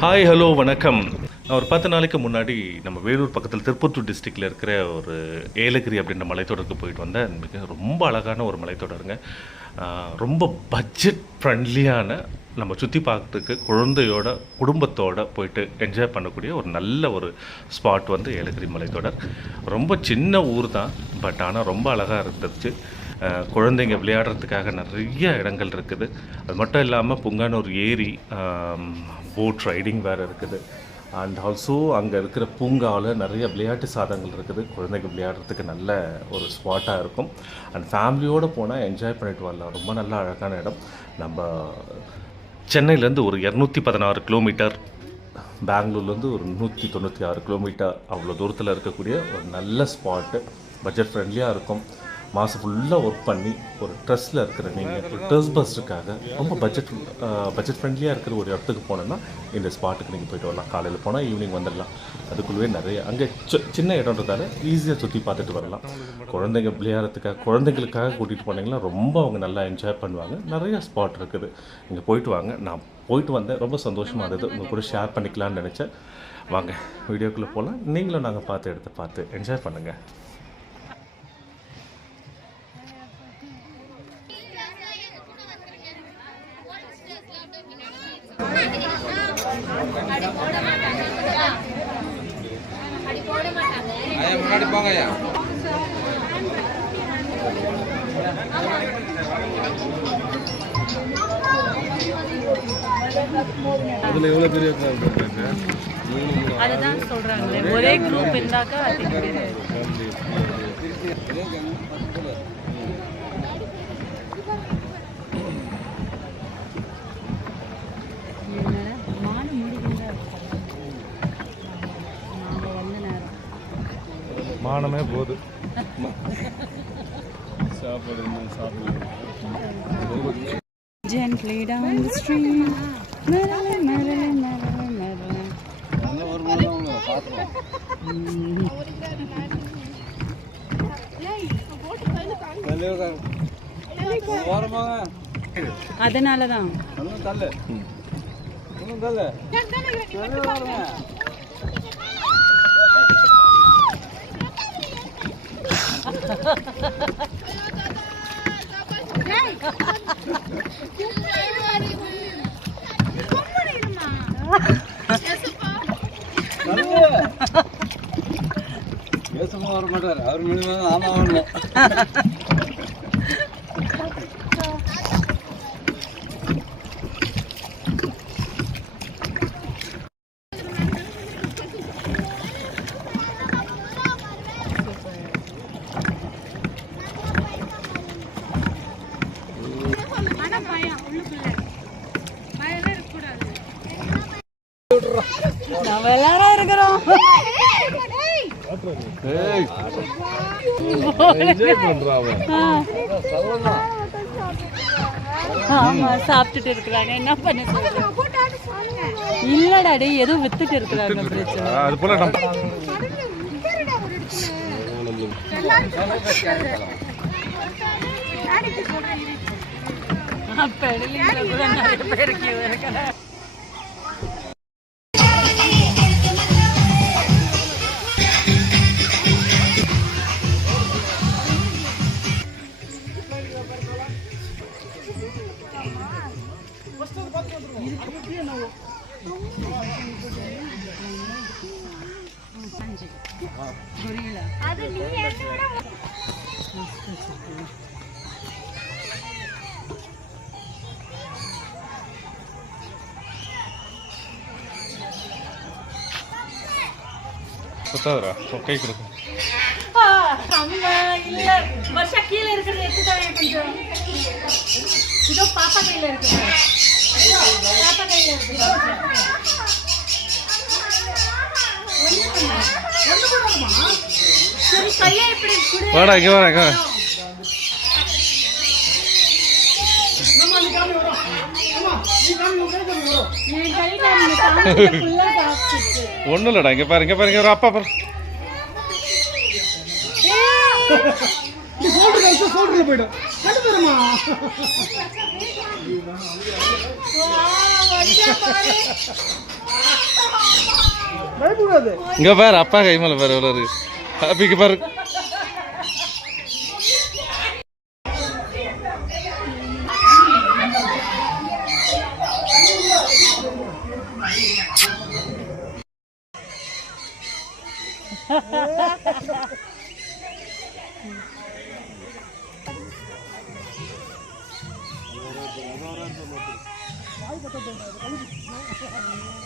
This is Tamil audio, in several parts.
ஹாய் ஹலோ வணக்கம். நான் ஒரு பத்து நாளைக்கு முன்னாடி நம்ம வேலூர் பக்கத்தில் திருப்பத்தூர் டிஸ்ட்ரிக்டில் இருக்கிற ஒரு ஏலகிரி அப்படின்ற மலைத்தொடருக்கு போயிட்டு வந்தேன். மிக ரொம்ப அழகான ஒரு மலைத்தொடருங்க. ரொம்ப பட்ஜெட் ஃப்ரெண்ட்லியான நம்ம சுற்றி பார்க்கறதுக்கு குழந்தையோட குடும்பத்தோட போயிட்டு என்ஜாய் பண்ணக்கூடிய ஒரு நல்ல ஒரு ஸ்பாட் வந்து ஏலகிரி மலைத்தொடர். ரொம்ப சின்ன ஊர் தான் பட் ஆனால் ரொம்ப அழகாக இருந்துச்சு. குழந்தைங்க விளையாடுறதுக்காக நிறைய இடங்கள் இருக்குது. அது மட்டும் இல்லாமல் புங்கானூர் ஏரி போட் ரைடிங் வேறு இருக்குது. அண்ட் ஆல்சோ அங்கே இருக்கிற பூங்காவில் நிறைய விளையாட்டு சாதனங்கள் இருக்குது. குழந்தைங்க விளையாடுறதுக்கு நல்ல ஒரு ஸ்பாட்டாக இருக்கும். அண்ட் ஃபேமிலியோடு போனால் என்ஜாய் பண்ணிட்டு வரலாம். ரொம்ப நல்ல அழகான இடம். நம்ம சென்னையிலேருந்து ஒரு இரநூத்தி பதினாறு கிலோமீட்டர் பெங்களூர்லேருந்து ஒரு நூற்றி தொண்ணூற்றி ஆறு கிலோமீட்டர் அவ்வளோ தூரத்தில் இருக்கக்கூடிய ஒரு நல்ல ஸ்பாட்டு பட்ஜெட் ஃப்ரெண்ட்லியாக இருக்கும். மாதம் ஃபுல்லாக ஒர்க் பண்ணி ஒரு ட்ரெஸ்ஸில் இருக்கிற நீங்கள் ஒரு ட்ரெஸ் பஸ்ஸுக்காக ரொம்ப பட்ஜெட் பட்ஜெட் ஃப்ரெண்ட்லியாக இருக்கிற ஒரு இடத்துக்கு போனோன்னா இந்த ஸ்பாட்டுக்கு நீங்கள் போயிட்டு வரலாம். காலையில் போனால் ஈவினிங் வந்துடலாம் அதுக்குள்ளவே நிறைய அங்கே சின்ன இடம்ன்றதால ஈஸியாக சுற்றி பார்த்துட்டு வரலாம். குழந்தைங்க விளையாடுறதுக்காக குழந்தைங்களுக்காக கூட்டிகிட்டு போனீங்கன்னா ரொம்ப அவங்க நல்லா என்ஜாய் பண்ணுவாங்க. நிறைய ஸ்பாட் இருக்குது. இங்கே போயிட்டு வாங்க. நான் போயிட்டு வந்தேன். ரொம்ப சந்தோஷமாக இருந்தது. உங்கள் கூட ஷேர் பண்ணிக்கலாம்னு நினச்சேன். வாங்க வீடியோக்குள்ளே போகலாம் நீங்களும் நாங்கள் பார்த்து எடுத்து பார்த்து என்ஜாய் பண்ணுங்கள் முன்னாடி போங்க ஐயா. அதில் எவ்வளோ பெரிய இருக்கு? அதுதான் சொல்றாங்களே. ஒரே குரூப் இருந்தாக்கா அதிக பேர் மானம் முடிக்கிறதா நாங்கள் வந்த நேரம் மானமே போகுது சாப்பாடு என்ன சாப்பிடுது Gently down the stream. Merrily, merrily, merrily, merrily. அதனால பேசமா வர மாட்டார் அவர் மூலியமா ஆமா ஒண்ணு ஆமா சாப்பிட்டுட்டு இருக்கிறாங்க. என்ன பண்ண இல்லடா டேய் ஏதோ வித்துட்டு இருக்கிறாங்க பிரச்சனை. அது போல நம்ம பெடலிங்ல கூட நிறைய பேருக்கு இருக்கிற பத்தாதுரா கை கொடுக்கும் அம்மா இல்ல. வருஷா கீழே இருக்கிறது எடுத்துட்டாங்க கொஞ்சம். இதோ பாப்பா கையில இருக்கு. பாப்பா கையில இருக்கு. வாடா இங்கே வாடா இங்கே என் கையில நீங்க ஒன்றும் இல்லைடா இங்கே பாரு இங்கே பாரு இங்கே ஒரு அப்பா பாரு. வா, இங்க பாரு அப்பா கை மேல பாரு எவ்வளவு இருக்கு. Tapi kemarin Ay,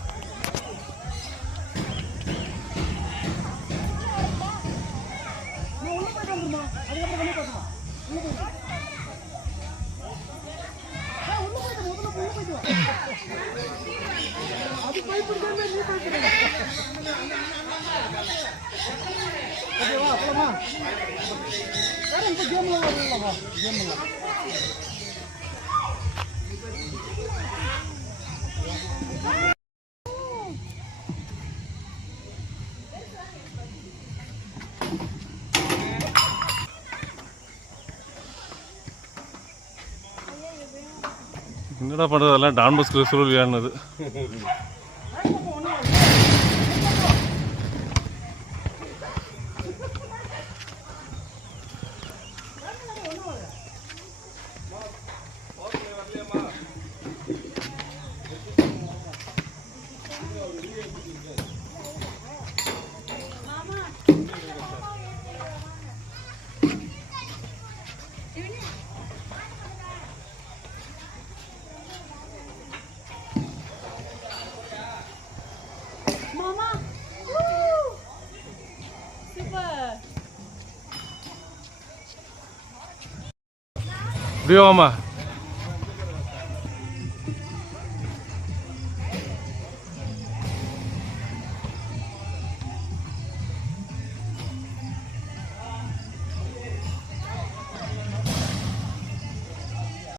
Ah! என்னடா பண்ணுறது எல்லாம் டான் பஸ்க்கு சுருளியானது you. Viu, Omar?